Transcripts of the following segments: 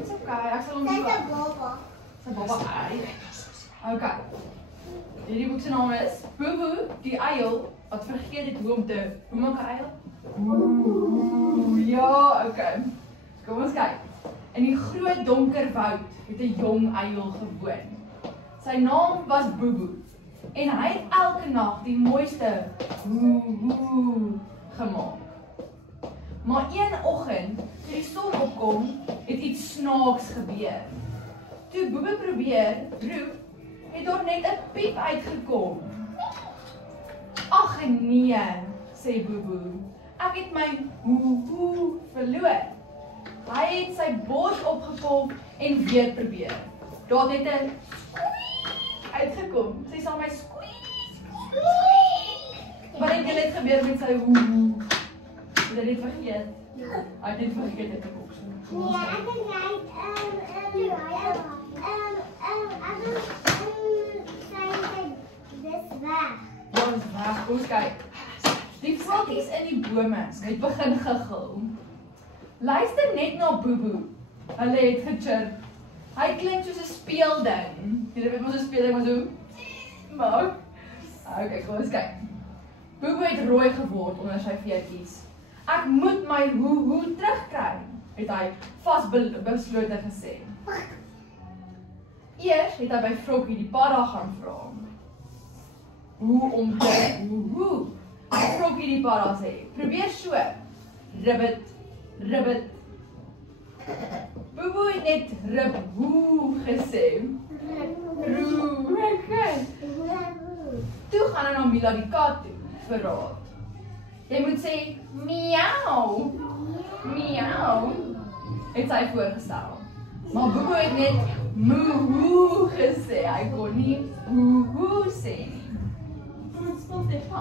Dis okay, ek sal hom Dis 'n so. baba. Sy baba ei. Okay. Hierdie boek se naam is Boeboe die uil wat vergeet het hoe maak 'n uil? Ja, okay. Kom ons kyk. In die groot donker woud het 'n jong uil gewoon. Sy naam was Boeboe en hy het elke nag die mooiste woe gemaak. Maar een oggend, toe die son opkom, het iets snaaks gebeur. Toe Boeboe probeer roep, het daar net 'n piep uitgekom. Ag nee, sê Boeboe. Ek het my woe verloor. Hy het sy bors opgekop en weer probeer. Daar het net 'n squeak uitgekom. Sy sê my squeak. Wat het net gebeur met sy woe? Het hy dit vergeet? Hy het dit vergeet het te boks. Nee, ek het dis weg. Ja, is weg. Kom kyk. Die voeltjies in die bome het begin giggel. Luister net na Boeboe. Hulle het gechirp. Hy klink soos 'n speelding. Jy weet mos 'n speelding maar so maak. Okay, kom ons kyk. Boeboe het rooi geword onder sy veertjies. Ek moet my woe terugkry, het hy vasbeslote gesê. Eers het hy by Froggie die padda gaan vra. Hoe om te woe. Froggie die padda sê, probeer so. Ribbit, ribbit. Boeboe het net rib woe gesê. Roe, okay. Toe gaan hy na Mila die kat toe, vir raad. Jy moet sê, miauw, miauw, het sy voorgestel. Maar Boeboe het net moe gesê, hy kon nie woe sê nie.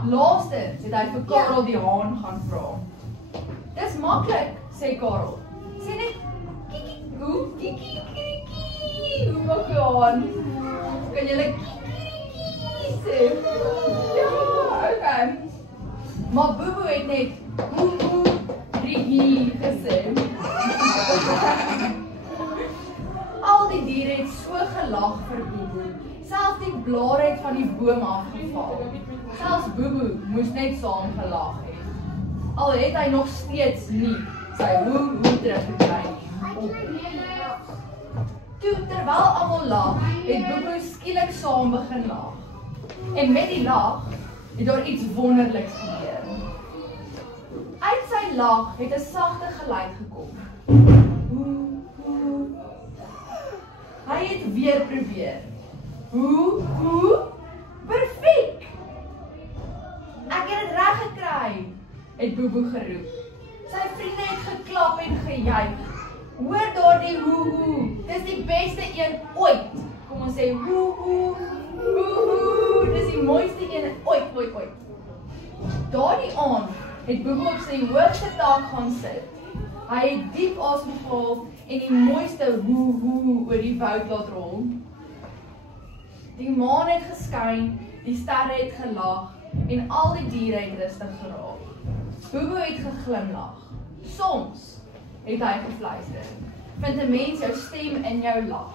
Laastens het hy vir Karel die haan gaan vra. Dis maklik, sê Karel. Sê net, kiki, hoe maak jy haan? Kan julle kiki sê? Ja, okay. Maar Boeboe het net Rigi gesê. Al die diere het so gelag vir Boeboe. Selfs die blare het van die boom afgeval. Selfs Boeboe moes net saam gelag het. Al het hy nog steeds nie sy woe teruggekry nie. Toe terwyl almal lag, het Boeboe skielik saam begin lag. En met die lag het daar iets wonderliks gebeur. Uit sy lag het 'n sagte geluid gekom. Hy het weer probeer. Perfek! Ek het dit reg gekry, het Boeboe geroep. Sy vriende het geklap en gejuig. Hoor daardie hoe, dis die beste een ooit. Kom ons sê hoe, dis die mooiste een ooit. Daardie aand het Boeboe op sy hoogste taak gaan sit. Hy het diep asem gehaal en die mooiste hoe oor die woud laat rol. Die maan het geskyn, die sterre het gelag en al die diere het rustig geraak. Boeboe het geglimlag. Soms het hy gefluister. Vind 'n mens jou stem in jou lag.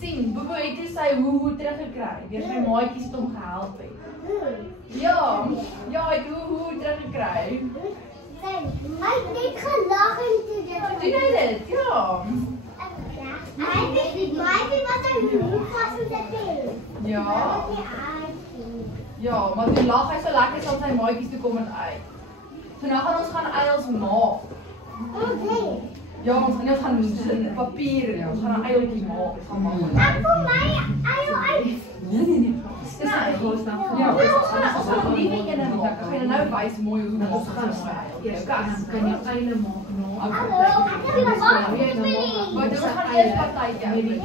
Sien, Boeboe het toe sy hoe teruggekry, deur sy maatjies het hom gehelp het. Ja, hy het hoe teruggekry. My het net gelag en toe dit. Doen jy dit? Ja. My het wat hy hoe vas met sy vel. Ja. Ja, maar die lag hy so lekker sal sy maatjies toe kom en uit. So nou gaan ons gaan eiers maak. Ja, ons gaan in papier, ons gaan 'n eiertjie maak. Ons gaan maak. Ek vir my eier uit. Nee. Dis nou groot nou. Ja, ons gaan die nie ene maak. Ek gaan nou wys mooi hoe ons gaan skryf. Eers kan jy eie maak nou. Hallo, ek het nie gemaak. Maar dit gaan eers partytjie.